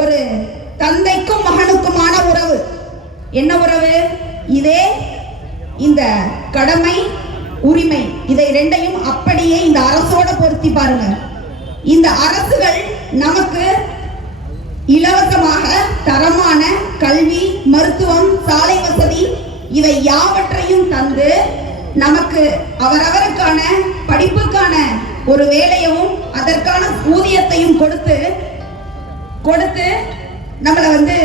ஒரு தந்தைக்கும் மகனுக்குமான உறவு. என்ன உறவு? இதே இந்த கடமை உரிமை இதை ரெண்டையும் அப்படியே இந்த அரசோட பொருத்தி பாருங்க. இந்த அரசுகள் நமக்கு இலவசமாக தரமான கல்வி, மருத்துவம், சாலை வசதி இவை யாவற்றையும் தந்து நமக்கு அவரவருக்கான படிப்புக்கான ஒரு வேலையவும் அதற்கான ஊதியத்தையும் கொடுத்து நம்மளை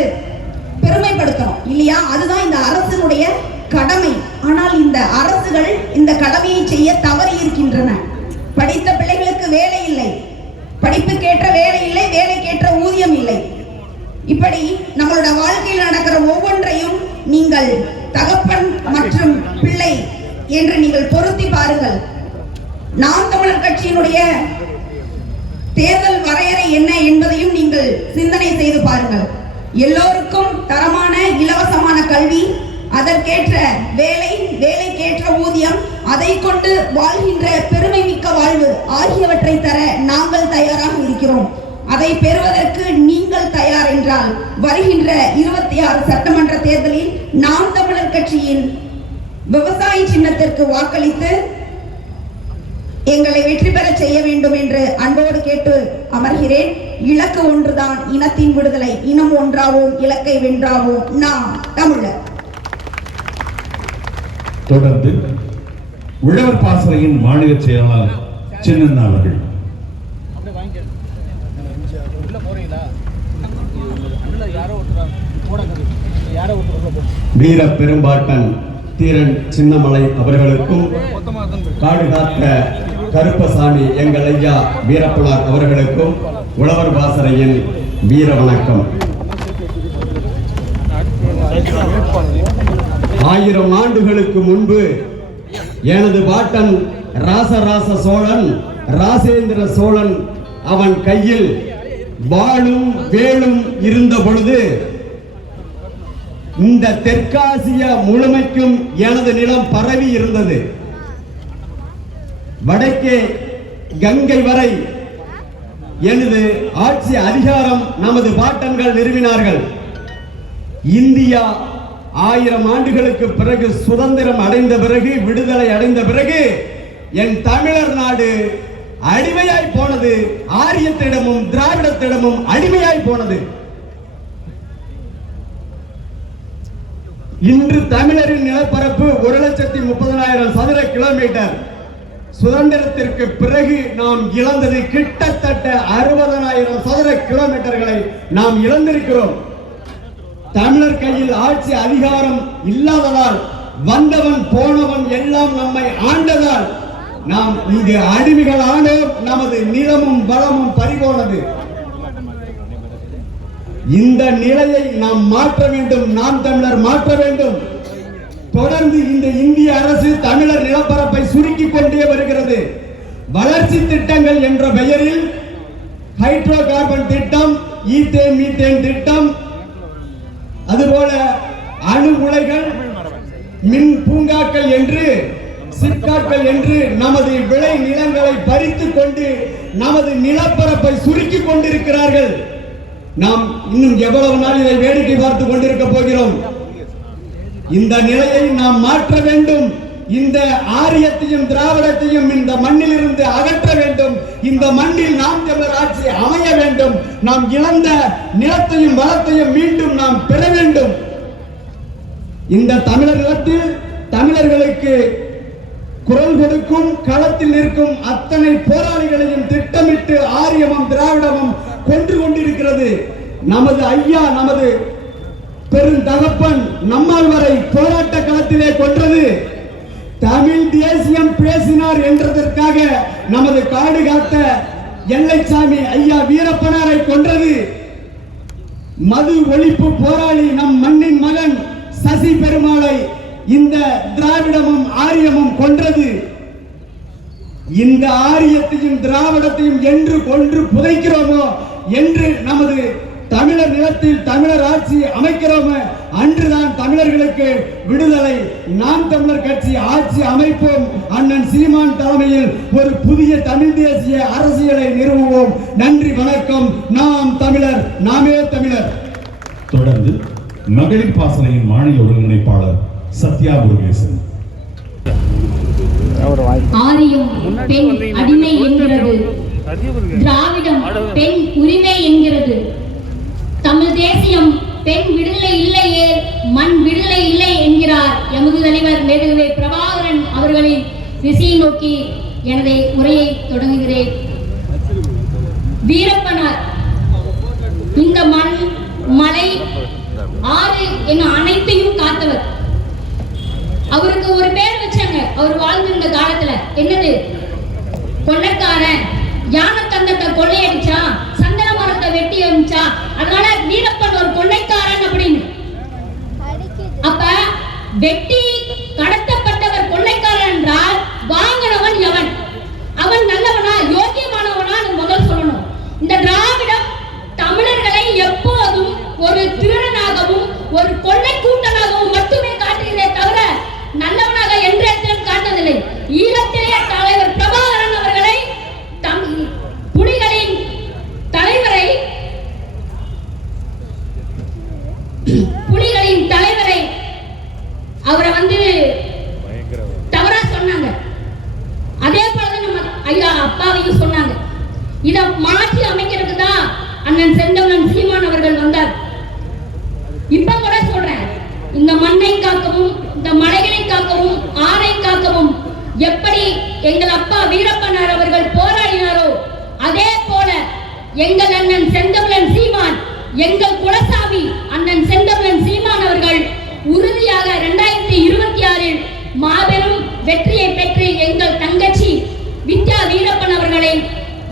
பெருமைப்படுத்தணும் இல்லையா? அதுதான் இந்த அரசினுடைய கடமை. ஆனால் இந்த அரசுகள் இந்த கடமையை செய்ய தவறி இருக்கின்றன. படித்த பிள்ளைகளுக்கு வேலை இல்லை, படிப்புக்கேற்ற வேலை இல்லை, வேலைக்கேற்ற ஊதியம் இல்லை. இப்படி நம்மளோட வாழ்க்கையில் நடக்கிற ஒவ்வொன்றையும் நீங்கள் தகப்பன் மற்றும் பிள்ளை என்று நீங்கள் பொருத்தி பாருங்கள். நாம் தமிழர் கட்சியினுடைய தேர்தல் வரையறை என்ன என்பதையும் நீங்கள் சிந்தனை செய்து பாருங்கள். எல்லோருக்கும் தரமான இலவசமான கல்வி, அதற்கேற்ற வேலை, வேலைக்கேற்ற ஊதியம், அதை கொண்டு வாழ்கின்ற பெருமை மிக்க வாழ்வு ஆகியவற்றை தர நாங்கள் தயாராக இருக்கிறோம். அதை பெறுவதற்கு நீங்கள் தயார் என்றால் வருகின்ற 26 சட்டமன்ற தேர்தலில் நாம் தமிழர் கட்சியின் விவசாய சின்னத்திற்கு வாக்களித்து எங்களை வெற்றி பெற செய்ய வேண்டும் என்று அன்போடு கேட்டு அமர்கிறேன். இலக்கு ஒன்றுதான், இனத்தின் விடுதலை. இனம் ஒன்றாவோம், இலக்கை வென்றாவோம். நாம் தமிழர். தொடர்ந்து உழவர் பாசறையின் மாநில செயலாளர் சின்னண்ணா அவர்கள். வீர பெரும்பாட்டன் தீரன் சின்னமலை அவர்களுக்கும், காடு காத்த கருப்பசாமி எங்கள் ஐயா வீரப்புலார் அவர்களுக்கும் உழவர் பாசறையின் வீர வணக்கம். 1000 ஆண்டுகளுக்கு முன்பு எனது பாட்டன் ராசராச சோழன், ராசேந்திர சோழன் அவன் கையில் வாளும் வேலும் இருந்த பொழுது இந்த தெற்காசிய முழுமைக்கும் எனது நிலம் பரவி இருந்தது. வடக்கே கங்கை வரை எனது ஆட்சி அதிகாரம் நமது பாட்டன்கள் நிறுவினார்கள். இந்தியா 1000 ஆண்டுகளுக்கு பிறகு சுதந்திரம் அடைந்த பிறகு, விடுதலை அடைந்த பிறகு என் தமிழர் நாடு அடிமையாய் போனது. ஆரியத்திடமும் திராவிடத்திடமும் அடிமையாய் போனது. இன்று தமிழரின் நிலப்பரப்பு 1,30,000 சதுர கிலோமீட்டர். சுதந்திரத்திற்கு பிறகு நாம் இழந்தது கிட்டத்தட்ட 60,000 சதுர கிலோமீட்டர்களை நாம் இழந்திருக்கிறோம். தமிழர் கையில் ஆட்சி அதிகாரம் இல்லாததால், வந்தவன் போனவன் எல்லாம் நம்மை ஆண்டதால் நாம் இங்கு அடிமைகள் ஆனோம். நமது நிலமும் வளமும் பறிபோனது. இந்த நிலையை நாம் மாற்ற வேண்டும். நாம் தமிழர் மாற்ற வேண்டும். தொடர்ந்து இந்த இந்திய அரசு தமிழர் நிலப்பரப்பை சுருக்கிக் கொண்டே வருகிறது. வளர்ச்சி திட்டங்கள் என்ற பெயரில் ஹைட்ரோ கார்பன் திட்டம், ஈத்தேன் மீத்தேன் திட்டம், அதுபோல அணு உலைகள், மின் பூங்காக்கள் என்று, சிற்காக்கள் என்று நமது விளை நிலங்களை பறித்துக் கொண்டு நமது நிலப்பரப்பை சுருக்கிக் கொண்டிருக்கிறார்கள். நாம் இன்னும் எவ்வளவு நாள் இதை வேடிக்கை பார்த்து கொண்டிருக்க போகிறோம்? இந்த நிலையை நாம் மாற்ற வேண்டும். இந்த ஆரியத்தையும் திராவிடத்தையும் இந்த மண்ணில் இருந்து அகற்ற வேண்டும். இந்த மண்ணில் நாம் தமிழர் ஆட்சி அமைய வேண்டும். நாம் இழந்த நிலத்தையும் வளத்தையும் மீண்டும் நாம் பெற வேண்டும். இந்த தமிழர் நிலத்தில் தமிழர்களுக்கு குரல் கொடுக்கும், களத்தில் நிற்கும் அத்தனை போராளிகளையும் திட்டமிட்டு ஆரியமும் திராவிடமும் கொன்று கொண்டிருக்கிறது. நமது ஐயா, நமது பெருந்தகப்பன் நம்மாழ்வாரை போராட்ட களத்திலே கொன்றது. தமிழ் தேசியம் பேசினார் என்றதற்காக நமது காடு காத்த எல்லைச்சாமி ஐயா வீரப்பனாரை கொன்றது. மது ஒழிப்பு போராளி நம் மண்ணின் மகன் சசி பெருமாளை இந்த திராவிடமும் ஆரியமும் கொன்றது. இந்த ஆரியத்தையும் திராவிடத்தையும் என்று கொன்று புதைக்கிறோமோ, என்று நமது தமிழர் நிலத்தில் தமிழர் ஆட்சி அமைக்கிறோமோ அன்றுதான் தமிழர்களுக்கு விடுதலை. நாம் தமிழர் கட்சி ஆட்சி அமைப்போம். அண்ணன் சீமான் தலைமையில் ஒரு புதிய தமிழ் தேசிய அரசியலை நிறுவுவோம். நன்றி, வணக்கம். நாம் தமிழர், நாமே தமிழர். தொடர்ந்து மகளிர் பாசறையின் மாநில ஒருங்கிணைப்பாளர் சத்யா முருகேசன். ஆரியம் பெண் அடிமை என்கிறது, திராவிடம் பெண் உரிமை என்கிறது, தமிழ் தேசியம் பெண் விடுதலை இல்லையே மண் விடுதலை இல்லை என்கிறார் எமது தலைவர் மேதகுவே பிரபாகரன் அவர்களின் திசையை நோக்கி எனது உரையை தொடங்குகிறேன். வீரப்பனார் இந்த மண், மலை, ஆறு என அனைத்தையும் காத்தவர். அவருக்கு ஒரு பேர் வச்சாங்க அவர் வாழ்ந்திருந்த காலத்துல. என்னது? கொள்ளைக்காரன். யானை தந்தத்தை கொள்ளையடிச்சா, சந்தன மரத்தை வெட்டி அமிச்சா, அதனால வீரப்பன் ஒரு கொள்ளைக்காரன் அப்படின்னு. அப்ப வெட்டி கடத்தப்பட்டவர் கொள்ளைக்காரன் என்றால் வாங்கினவன் எவன்? அவன் நல்லவனா, யோகியமானவனா முதல் சொல்லணும். இந்த திராவிடம் தமிழர்களை எப்போதும் ஒரு திருடனாகவும் ஒரு கொள்ளை கூட்டனாகவும் மட்டுமே காட்டுகிறதே தவிர நல்லவனாக என்றும் காட்டவில்லை. ஈழத்திலே தலைவர் பிரபாகரன் அவர்களை புலிகளின் தலைவரை அவரை தவறா சொன்னாங்க. அதே போலதான் நம்ம ஐயா அப்பாவையும் சொன்னாங்க. இதை மாற்றி அமைக்கிறதுக்கு தான் அண்ணன் செந்தமிழன் சீமான் அவர்கள் வந்தார். இப்ப கூட சொல்றேன், இந்த மண்ணை காக்கவும், இந்த மலைகளை காக்கவும், ஆறை காக்கவும் எப்படி எங்கள் அப்பா வீரப்பனார் அவர்கள் போராடினாரோ அதே போல எங்கள் அண்ணன் செந்தமிழன் சீமான், எங்கள் குலசாமி அண்ணன் செந்தமிழன் சீமான் அவர்கள் உறுதியாக 2026 மாபெரும் வெற்றியை பெற்று எங்கள் தங்கச்சி வித்யா வீரப்பன் அவர்களை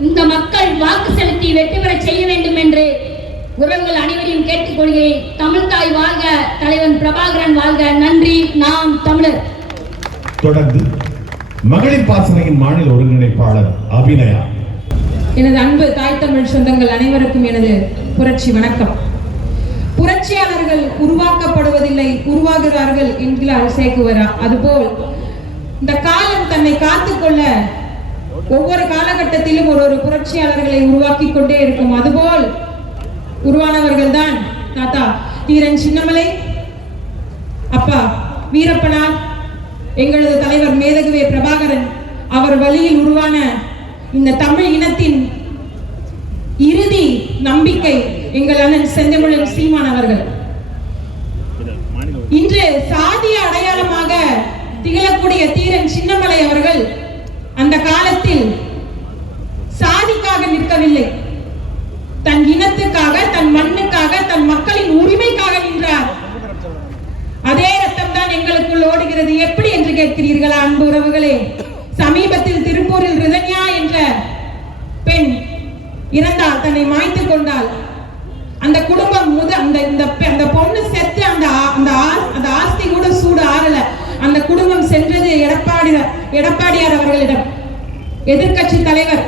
இந்த மக்கள் வாக்கு செலுத்தி வெற்றி பெற செய்ய வேண்டும் என்று உறவுகள் அனைவரையும் கேட்டுக்கொள்கிறேன். தமிழ் தாய் வாழ்க, தலைவன் பிரபாகரன் வாழ்க. நன்றி. நாம் தமிழர். தொடர்ந்து மகளிர் பாசறையின் மாநில ஒருங்கிணைப்பாளர் அபிநயா. எனது அன்பு தாய் தமிழ் சொந்தங்கள் அனைவருக்கும் எனது புரட்சி வணக்கம். புரட்சியாளர்கள் உருவாக்கப்படுவதில்லை, உருவாகிறார்கள் என்கிறார் சேக்குவரா. அதுபோல் இந்த காலம் தன்னை காத்துக்கொள்ள ஒவ்வொரு காலகட்டத்திலும் ஒரு புரட்சியாளர்களை உருவாக்கி கொண்டே இருக்கும். அதுபோல் உருவானவர்கள் தான் தாத்தா தீரன் சின்னமலை, அப்பா வீரப்பனார், எங்களது தலைவர் மேதகுவே பிரபாகரன் அவர் வழியில் உருவான இந்த தமிழ் இனத்தின் இறுதி நம்பிக்கை எங்கள் அண்ணன் செந்தமிழன் சீமான் அவர்கள். இன்று சாதிய அடையாளமாக திகழக்கூடிய தீரன் சின்னமலை அவர்கள் அந்த காலத்தில் சாதிக்காக நிற்கவில்லை, தன் இனத்துக்காக, தன் மண்ணுக்காக, தன் மக்களின் உரிமைக்காக நின்றார். அதே ரத்தம் தான் எங்களுக்குள் ஓடுகிறது. எப்படி என்று கேட்கிறீர்களா அன்பு உறவுகளே? சமீபத்தில் திருப்பூரில் ரிதன்யா என்ற பெண் இறந்தால், தன்னை மாய்த்து கொண்டால். அந்த குடும்பம் அந்த பொண்ணு செத்து அந்த ஆஸ்தி கூட சூடு ஆறல. அந்த குடும்பம் சென்றது எடப்பாடியார் அவர்களிடம். எதிர்கட்சி தலைவர்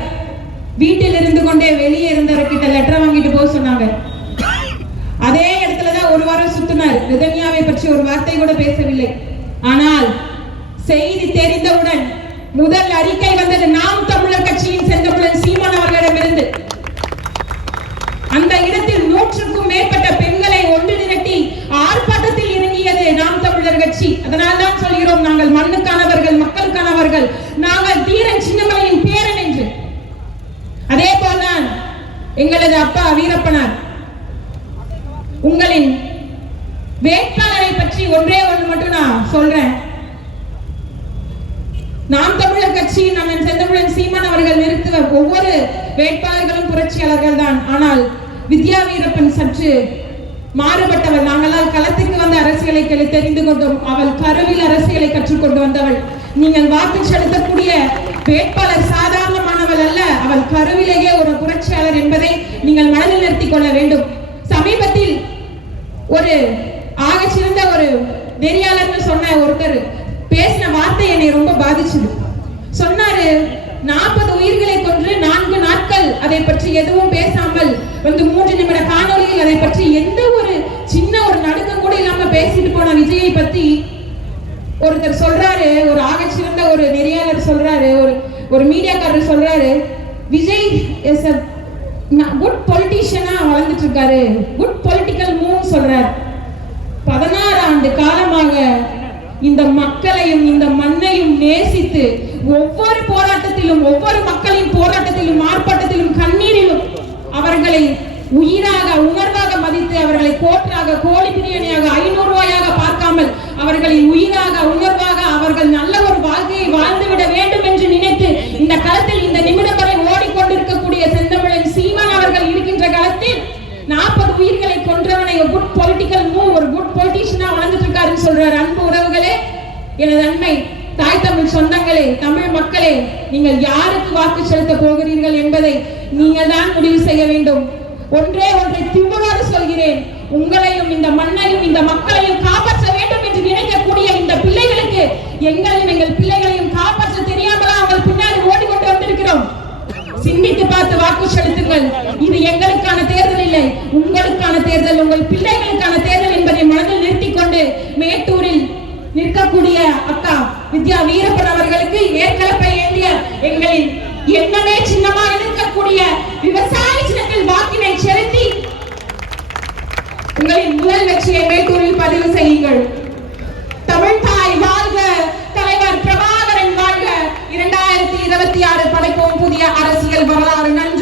வீட்டில் இருந்து கொண்டே வெளியே இருந்தவர்கிட்ட லெட்டர் வாங்கிட்டு போக சொன்னாங்க. அதே இடத்துலதான் ஒரு வாரம் சுத்தினார். ரிதன்யாவை பற்றி ஒரு வார்த்தை கூட பேசவில்லை. ஆனால் செய்தி தெரிந்தவுடன் முதல் அறிக்கை வந்தது நாம் தமிழர் கட்சியின் செந்தமிழன் சீமான் அவர்களிடமிருந்து. அந்த இடத்தில் 100க்கும் மேற்பட்ட பெண்களை ஒன்று திரட்டி ஆர்ப்பாட்டத்தில் இறங்கியது நாம் தமிழர் கட்சி. அதனால் தான் சொல்கிறோம், நாங்கள் மண்ணுக்கானவர்கள், மக்களுக்கானவர்கள், நாங்கள் தீரன் சின்னமலையின் பேரன் என்று. அதே போல்தான் எங்களது அப்பா வீரப்பனார். உங்களின் வேட்பாளரை பற்றி ஒன்றே ஒன்று மட்டும் நான் சொல்றேன். நாம் தமிழர் கட்சியின் அண்ணன் செந்தமிழன் சீமான் அவர்கள் நிறுத்துவ ஒவ்வொரு வேட்பாளர்களும் புரட்சியாளர்கள் தான். ஆனால் வித்யா வீரப்பன் சற்று மாறுபட்டவள். நாங்களால் களத்துக்கு வந்த அரசியலை தெரிந்து கொண்டோம். அவள் கருவில் அரசியலை கற்றுக்கொண்டு வந்தவள். நீங்கள் வாக்கு செலுத்தக்கூடிய வேட்பாளர் சாதாரணமானவள் அல்ல, அவள் கருவிலேயே ஒரு புரட்சியாளர் என்பதை நீங்கள் மனதில் நிறுத்திக் கொள்ள வேண்டும். சமீபத்தில் ஒரு ஆக சிறந்த ஒரு நெறியாளர்னு சொன்ன ஒருத்தர் பேசின வார்த்தை என்னை ரொம்ப பாதிச்சது. சொன்னாரு, 40 உயிர்களை கொன்று 4 நாட்கள் அதை பற்றி எதுவும் பேசாமல் 3 நிமிட காணொலியில் அதை பற்றி எந்த ஒரு சின்ன ஒரு நடுக்கம் கூட இல்லாம பேசிட்டு போன விஜயை பத்தி ஒருத்தர் சொல்றாரு, ஒரு ஆகச்சிறந்த ஒரு நெறியாளர் சொல்றாரு, ஒரு மீடியாக்காரர் சொல்றாரு, விஜய் இஸ் a குட் பொலிட்டிஷியனா வளர்ந்துட்டு இருக்காரு, குட் பொலிட்டிக்கல் மூவ் சொல்றாரு. 16 ஆண்டு காலமாக இந்த மக்களையும் இந்த மண்ணையும் நேசித்து ஒவ்வொரு போராட்டத்திலும், ஒவ்வொரு மக்களின் போராட்டத்திலும், ஆர்ப்பாட்டத்திலும், கண்ணீரிலும் அவர்களை உயிராக உணர்வாக மதித்து, அவர்களை கோட்டாக, கோழி பிரியாணியாக, 500 ரூபாயாக பார்க்காமல் அவர்களை உயிராக உணர்வாக அவர்கள் நல்ல ஒரு வாழ்க்கையை வாழ்ந்துவிட வேண்டும் என்று நினைத்து இந்த களத்தில் இந்த நிமிடம் வரை ஓடிக்கொண்டிருக்கக்கூடிய செந்தமிழன் சீமான் அவர்கள் இருக்கின்ற காலத்தில் 40 உயிர்களை கொன்றவனை ஒரு குட் பொலிட்டிக்கல் மூவ், ஒரு குட் பொலிட்டிஷியனா வளர்ந்துட்டு இருக்காருன்னு சொல்றாரு. அன்பு உறவுகளே, எனது அண்மை தாய் தமிழ் சொந்தங்களே, தமிழ் மக்களே, நீங்கள் யாருக்கு வாக்கு செலுத்த போகிறீர்கள் என்பதை நீங்கள் தான் முடிவு செய்ய வேண்டும். ஒன்றே ஒன்றை திமுகவோடு சொல்கிறேன், உங்களையும் இந்த மண்ணையும் இந்த மக்களையும் காப்பாற்ற வேண்டும் என்று நினைக்கக்கூடிய இந்த பிள்ளைகளுக்கு எங்களையும் எங்கள் பிள்ளைகளையும் காப்பாற்ற தெரியாமலா அவர்கள் பின்னாடி ஓடிக்கொண்டு வந்திருக்கிறோம். சிந்தித்து பார்த்து வாக்கு செலுத்துங்கள். இது எங்களுக்கான தேர்தல் இல்லை, உங்களுக்கான தேர்தல், உங்கள் பிள்ளைகளுக்கான தேர்தல் என்பதை மனதில் நிறுத்திக் கொண்டு மேட்டூரில் நிற்கக்கூடிய அக்கா வித்யா வீரப்பன் அவர்களுக்கு ஏற்கலப்பை ஏந்திய எங்களின் எண்ணமே சின்னமாக இருக்கக்கூடிய விவசாய சின்னத்தில் வாக்கினை செலுத்தி உங்களின் முதல் வெற்றியை மேட்டூரில் பதிவு செய்யுங்கள். தமிழ் தாய் வாழ்க, தலைவர் பிரபாகரன் வாழ்க. 2026 படைப்போம் புதிய அரசியல் வரலாறு. நன்றி.